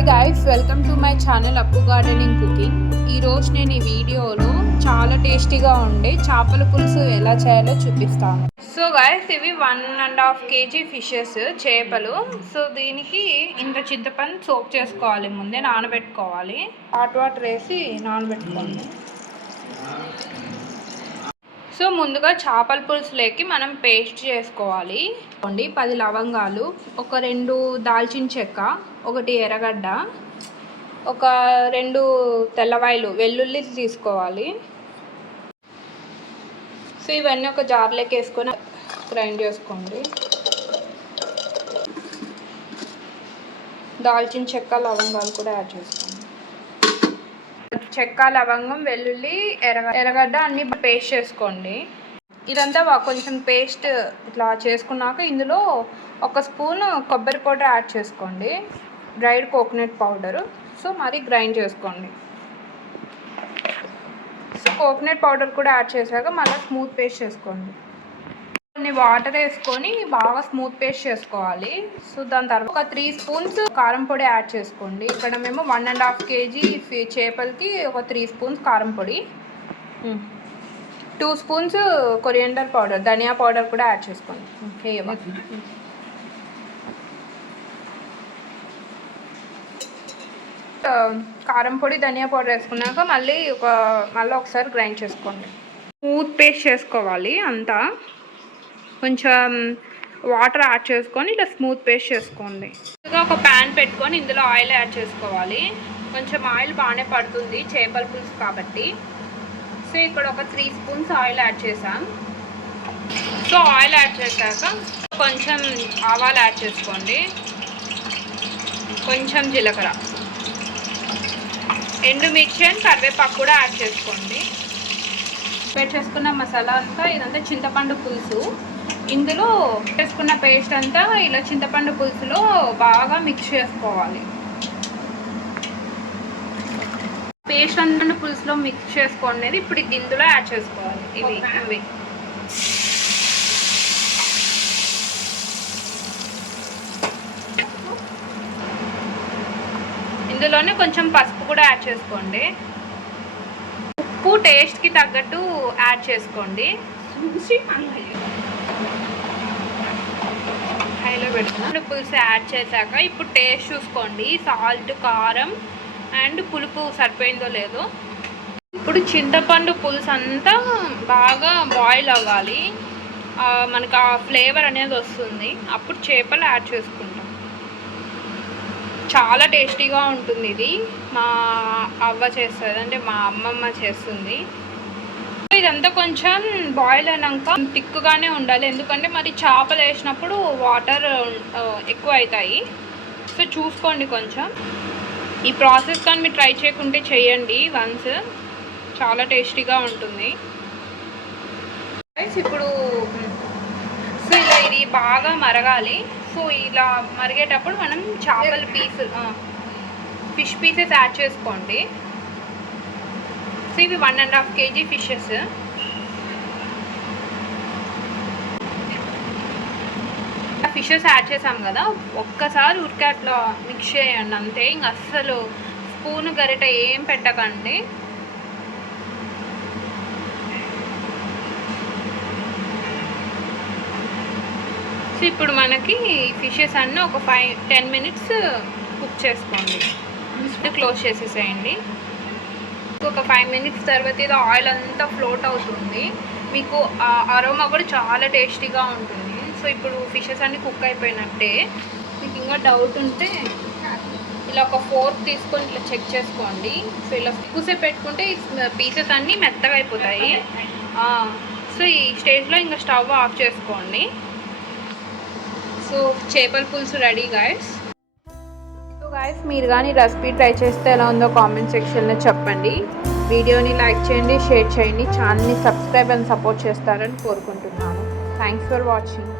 Hi guys, welcome to my channel అప్పు gardening cooking. ఈరోజు నేను ఈ వీడియోలో చాలా టేస్టీగా ఉండే చేపల పులుసు ఎలా చేయాలో చూపిస్తాను. సో గైస్, ఇవి 1.5 kg ఫిషెస్, చేపలు. సో దీనికి ఇంత చింతపండు సోక్ చేసుకోవాలి, ముందే నానబెట్టుకోవాలి. హాట్ వాటర్ వేసి నానబెట్టుకోండి. సో ముందుగా చేపల పులుసులోకి మనం పేస్ట్ చేసుకోవాలి. 10 లవంగాలు, ఒక 2 దాల్చిన చెక్క, 1 ఎర్రగడ్డ, ఒక 2 తెల్లవాయలు వెల్లుల్లి తీసుకోవాలి. సో ఇవన్నీ ఒక జార్లోకి వేసుకొని గ్రైండ్ చేసుకోండి. దాల్చిన చెక్క, లవంగాలు కూడా యాడ్ చేసుకోండి. చెక్క, లవంగం, వెల్లుల్లి, ఎర్రగడ్డ అన్ని పేస్ట్ చేసుకోండి. ఇదంతా కొంచెం పేస్ట్ ఇట్లా చేసుకున్నాక ఇందులో 1 స్పూన్ కొబ్బరి పౌడర్ యాడ్ చేసుకోండి, డ్రైడ్ కోకోనట్ పౌడరు. సో మరి గ్రైండ్ చేసుకోండి. సో కోకోనట్ పౌడర్ కూడా యాడ్ చేశాక మళ్ళీ స్మూత్ పేస్ట్ చేసుకోండి. కొన్ని వాటర్ వేసుకొని బాగా స్మూత్ పేస్ట్ చేసుకోవాలి. సో దాని తర్వాత ఒక 3 స్పూన్స్ కారం పొడి యాడ్ చేసుకోండి. ఇక్కడ మేము 1.5 kg చేపలకి ఒక 3 స్పూన్స్ కారం పొడి, 2 స్పూన్స్ కొరియండర్ పౌడర్, ధనియా పౌడర్ కూడా యాడ్ చేసుకోండి. కారం పొడి, ధనియా పౌడర్ వేసుకున్నాక మళ్ళీ ఒకసారి గ్రైండ్ చేసుకోండి. స్మూత్ పేస్ట్ చేసుకోవాలి అంతా. కొంచెం వాటర్ యాడ్ చేసుకొని ఇలా స్మూత్ పేస్ట్ చేసుకోండి. ఒక ప్యాన్ పెట్టుకొని ఇందులో ఆయిల్ యాడ్ చేసుకోవాలి. కొంచెం ఆయిల్ బాగానే పడుతుంది చేపల పులుసు కాబట్టి. సో ఇక్కడ ఒక 3 స్పూన్స్ ఆయిల్ యాడ్ చేసాం. సో ఆయిల్ యాడ్ చేశాక కొంచెం ఆవాలు యాడ్ చేసుకోండి, కొంచెం జీలకర్ర, ఎండుమిర్చి అండ్ కరివేపాకు కూడా యాడ్ చేసుకోండి. చేసుకున్న మసాలా అంతా ఇదంతా చింతపండు పులుసు. ఇందులో చేసుకున్న పేస్ట్ అంతా ఇలా చింతపండు పులుసులో బాగా మిక్స్ చేసుకోవాలి. పేస్ట్ అంతా పులుసులో మిక్స్ చేసుకోండి. ఇప్పుడు ఇది ఇందులో యాడ్ చేసుకోవాలి. ఇవి ఇందులోనే కొంచెం పసుపు కూడా యాడ్ చేసుకోండి. ఉప్పు టేస్ట్కి తగ్గట్టు యాడ్ చేసుకోండి. హైలో పెట్టుకుని పులుసు యాడ్ చేశాక ఇప్పుడు టేస్ట్ చూసుకోండి, సాల్ట్, కారం అండ్ పులుపు సరిపోయిందో లేదో. ఇప్పుడు చింతపండు పులుసు అంతా బాగా బాయిల్ అవ్వాలి, మనకు ఆ ఫ్లేవర్ అనేది వస్తుంది. అప్పుడు చేపలు యాడ్ చేసుకుంటాం. చాలా టేస్టీగా ఉంటుంది. ఇది మా అవ్వ చేస్తుంది, అంటే మా అమ్మమ్మ చేస్తుంది. ఇదంతా కొంచెం బాయిల్ అయినాక థిక్గానే ఉండాలి, ఎందుకంటే మరి చేపలు వేసినప్పుడు వాటర్ ఎక్కువ అవుతాయి. సో చూసుకోండి కొంచెం. ఈ ప్రాసెస్ కానీ మీరు ట్రై చేయకుంటే చేయండి వన్స్, చాలా టేస్టీగా ఉంటుంది. ఇప్పుడు సో ఇలా ఇది బాగా మరగాలి. సో ఇలా మరిగేటప్పుడు మనం చేపల ఫిష్ పీసెస్ యాడ్ చేసుకోండి. సో ఇవి 1.5 kg ఫిషెస్. ఫిషెస్ యాడ్ చేసాం కదా, ఒక్కసారి ఉరికే అట్లా మిక్స్ చేయండి అంతే. ఇంక అస్సలు స్పూన్, గరిట ఏం పెట్టకండి. సో ఇప్పుడు మనకి ఫిషెస్ అన్నీ ఒక 10 మినిట్స్ కుక్ చేసుకోండి. క్లోజ్ చేసేసేయండి. ఒక 5 మినిట్స్ తర్వాత ఇది ఆయిల్ అంతా ఫ్లోట్ అవుతుంది. మీకు అరోమా కూడా చాలా టేస్టీగా ఉంటుంది. సో ఇప్పుడు ఫిషెస్ అన్నీ కుక్ అయిపోయినట్టే. మీకు ఇంకా డౌట్ ఉంటే ఇలా ఒక ఫోర్క్ తీసుకొని ఇట్లా చెక్ చేసుకోండి. సో ఇలా ఎక్కువసేపు పెట్టుకుంటే పీసెస్ అన్నీ మెత్తగా అయిపోతాయి. సో ఈ స్టేజ్లో ఇంకా స్టవ్ ఆఫ్ చేసుకోండి. సో చేపల పులుసు రెడీ గైస్. గైస్, మీరు కానీ రెసిపీ ట్రై చేస్తే ఎలా ఉందో కామెంట్ సెక్షన్లో చెప్పండి. వీడియోని లైక్ చేయండి, షేర్ చేయండి, ఛానల్ని సబ్స్క్రైబ్ అండ్ సపోర్ట్ చేస్తారని కోరుకుంటున్నాను. Thanks for watching.